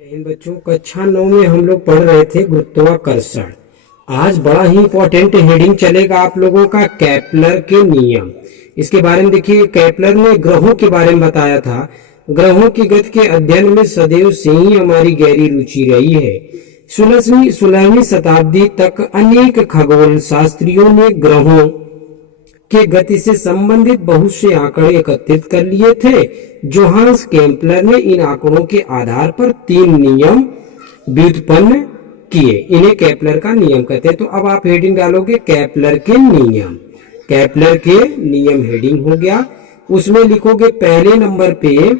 इन बच्चों कक्षा 9 में हम लोग पढ़ रहे थे गुरुत्वाकर्षण। आज बड़ा ही इंपॉर्टेंट हेडिंग चलेगा आप लोगों का केपलर के नियम। इसके बारे में देखिए, केपलर ने ग्रहों के बारे में बताया था। ग्रहों की गति के अध्ययन में सदैव से ही हमारी गहरी रुचि रही है। 16वीं शताब्दी तक अनेक खगोल शास्त्रियों ने ग्रहों के गति से संबंधित बहुत से आंकड़े एकत्रित कर लिए थे। जोहान्स केपलर ने इन आंकड़ों के आधार पर 3 नियम व्युत्पन्न किए। इन्हें केपलर का नियम कहते हैं। तो अब आप हेडिंग डालोगे केपलर के नियम। केपलर के नियम हेडिंग हो गया, उसमें लिखोगे पहले नंबर पे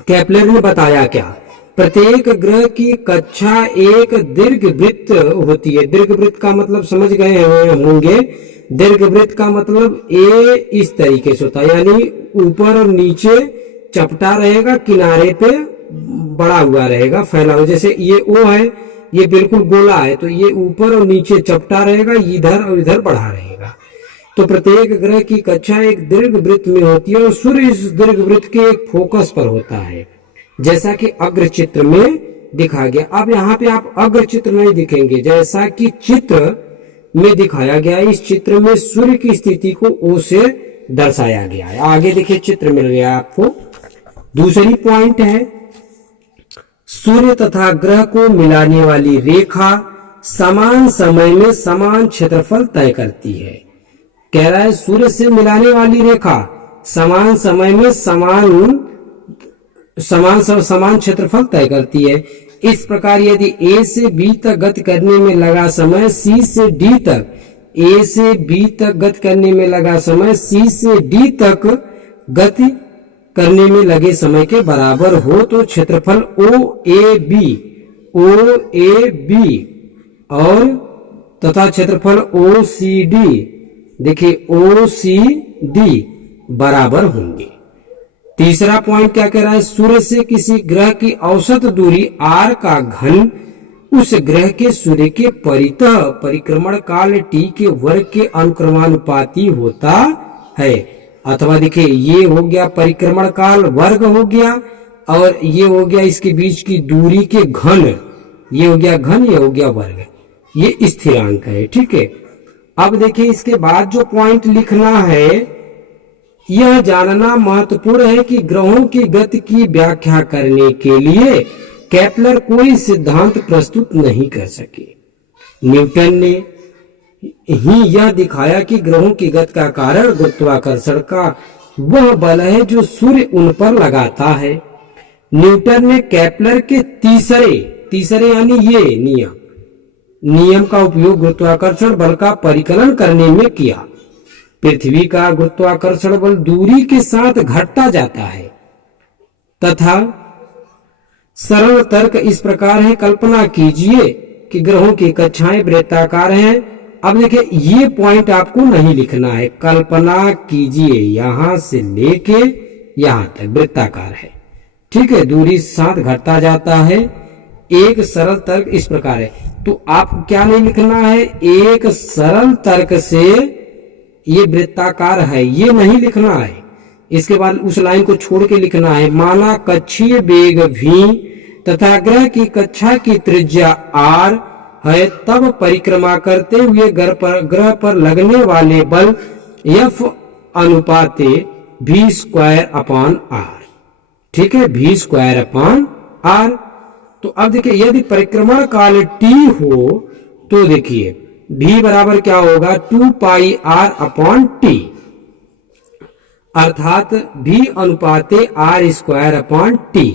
केपलर ने बताया क्या। प्रत्येक ग्रह की कक्षा एक दीर्घवृत्त होती है। दीर्घवृत्त का मतलब समझ गए होंगे। दीर्घवृत्त का मतलब ए इस तरीके से होता है, यानी ऊपर और नीचे चपटा रहेगा, किनारे पे बड़ा हुआ रहेगा, फैला हुआ। जैसे ये ओ है, ये बिल्कुल गोला है, तो ये ऊपर और नीचे चपटा रहेगा, इधर और इधर बढ़ा रहेगा। तो प्रत्येक ग्रह की कक्षा एक दीर्घवृत्त में होती है और सूर्य इस दीर्घवृत्त के एक फोकस पर होता है, जैसा कि अग्र चित्र में दिखा गया। अब यहाँ पे आप अग्र चित्र नहीं दिखेंगे, जैसा कि चित्र में दिखाया गया है। इस चित्र में सूर्य की स्थिति को ओ से दर्शाया गया है। आगे देखिए, चित्र मिल गया आपको। दूसरी पॉइंट है, सूर्य तथा ग्रह को मिलाने वाली रेखा समान समय में समान क्षेत्रफल तय करती है। कह रहा है सूर्य से मिलाने वाली रेखा समान समय में समान क्षेत्रफल तय करती है। इस प्रकार यदि ए से बी तक गति करने में लगा समय सी से डी तक, ए से बी तक गति करने में लगा समय सी से डी तक गति करने में लगे समय के बराबर हो, तो क्षेत्रफल ओ ए बी और तथा क्षेत्रफल ओ सी डी, देखिए ओ सी डी बराबर होंगे। तीसरा पॉइंट क्या कह रहा है, सूर्य से किसी ग्रह की औसत दूरी r का घन उस ग्रह के सूर्य के परितः परिक्रमण काल t के वर्ग के अनुक्रमानुपाती होता है। अथवा देखिए, ये हो गया परिक्रमण काल वर्ग हो गया, और ये हो गया इसके बीच की दूरी के घन, ये हो गया घन, ये हो गया वर्ग, ये स्थिरांक है। ठीक है। अब देखिए, इसके बाद जो पॉइंट लिखना है, यह जानना महत्वपूर्ण है कि ग्रहों की गति की व्याख्या करने के लिए केपलर कोई सिद्धांत प्रस्तुत नहीं कर सके। न्यूटन ने ही यह दिखाया कि ग्रहों की गति का कारण गुरुत्वाकर्षण का वह बल है जो सूर्य उन पर लगाता है। न्यूटन ने केपलर के तीसरे यानी ये नियम का उपयोग गुरुत्वाकर्षण बल का परिकलन करने में किया। पृथ्वी का गुरुत्वाकर्षण बल दूरी के साथ घटता जाता है तथा सरल तर्क इस प्रकार है। कल्पना कीजिए कि ग्रहों की कक्षाएं वृत्ताकार हैं। अब देखिए, ये पॉइंट आपको नहीं लिखना है। कल्पना कीजिए, यहां से लेके यहां तक वृत्ताकार है। ठीक है, दूरी साथ घटता जाता है। एक सरल तर्क इस प्रकार है। तो आपको क्या नहीं लिखना है, एक सरल तर्क से ये वृत्ताकार है, ये नहीं लिखना है। इसके बाद उस लाइन को छोड़ के लिखना है, माना कक्षीय वेग v तथा ग्रह की कक्षा की त्रिज्या r है, तब परिक्रमा करते हुए ग्रह पर लगने वाले बल F अनुपाते v²/r। ठीक है, v²/r। तो अब देखिए, यदि परिक्रमण काल t हो तो देखिए v बराबर क्या होगा, 2πr/t, अर्थात v अनुपाते r²/t।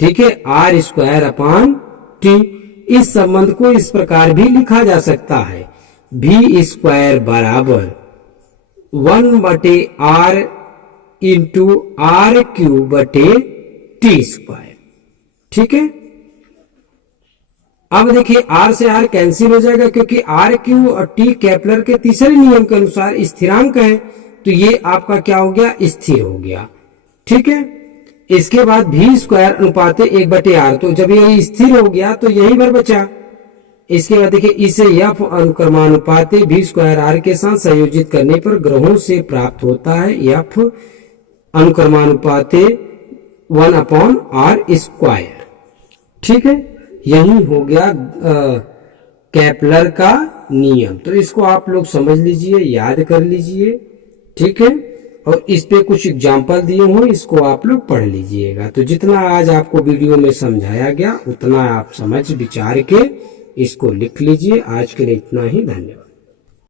ठीक है, r²/t। इस संबंध को इस प्रकार भी लिखा जा सकता है, v² बराबर 1/r इंटू r³/t²। ठीक है। अब देखिए, r से r कैंसिल हो जाएगा, क्योंकि r³ और t केपलर के तीसरे नियम के अनुसार स्थिरांक है, तो ये आपका क्या हो गया, स्थिर हो गया। ठीक है। इसके बाद v² अनुपाते 1/r, तो जब ये स्थिर हो गया तो यही भर बचा। इसके बाद देखिए, इसे f अनुक्रमानुपाते v²r के साथ संयोजित करने पर ग्रहों से प्राप्त होता है f अनुक्रमानुपाते 1/r²। ठीक है, यही हो गया केपलर का नियम। तो इसको आप लोग समझ लीजिए, याद कर लीजिए, ठीक है। और इस पे कुछ एग्जाम्पल दिए हुए, इसको आप लोग पढ़ लीजिएगा। तो जितना आज आपको वीडियो में समझाया गया उतना आप समझ विचार के इसको लिख लीजिए। आज के लिए इतना ही, धन्यवाद।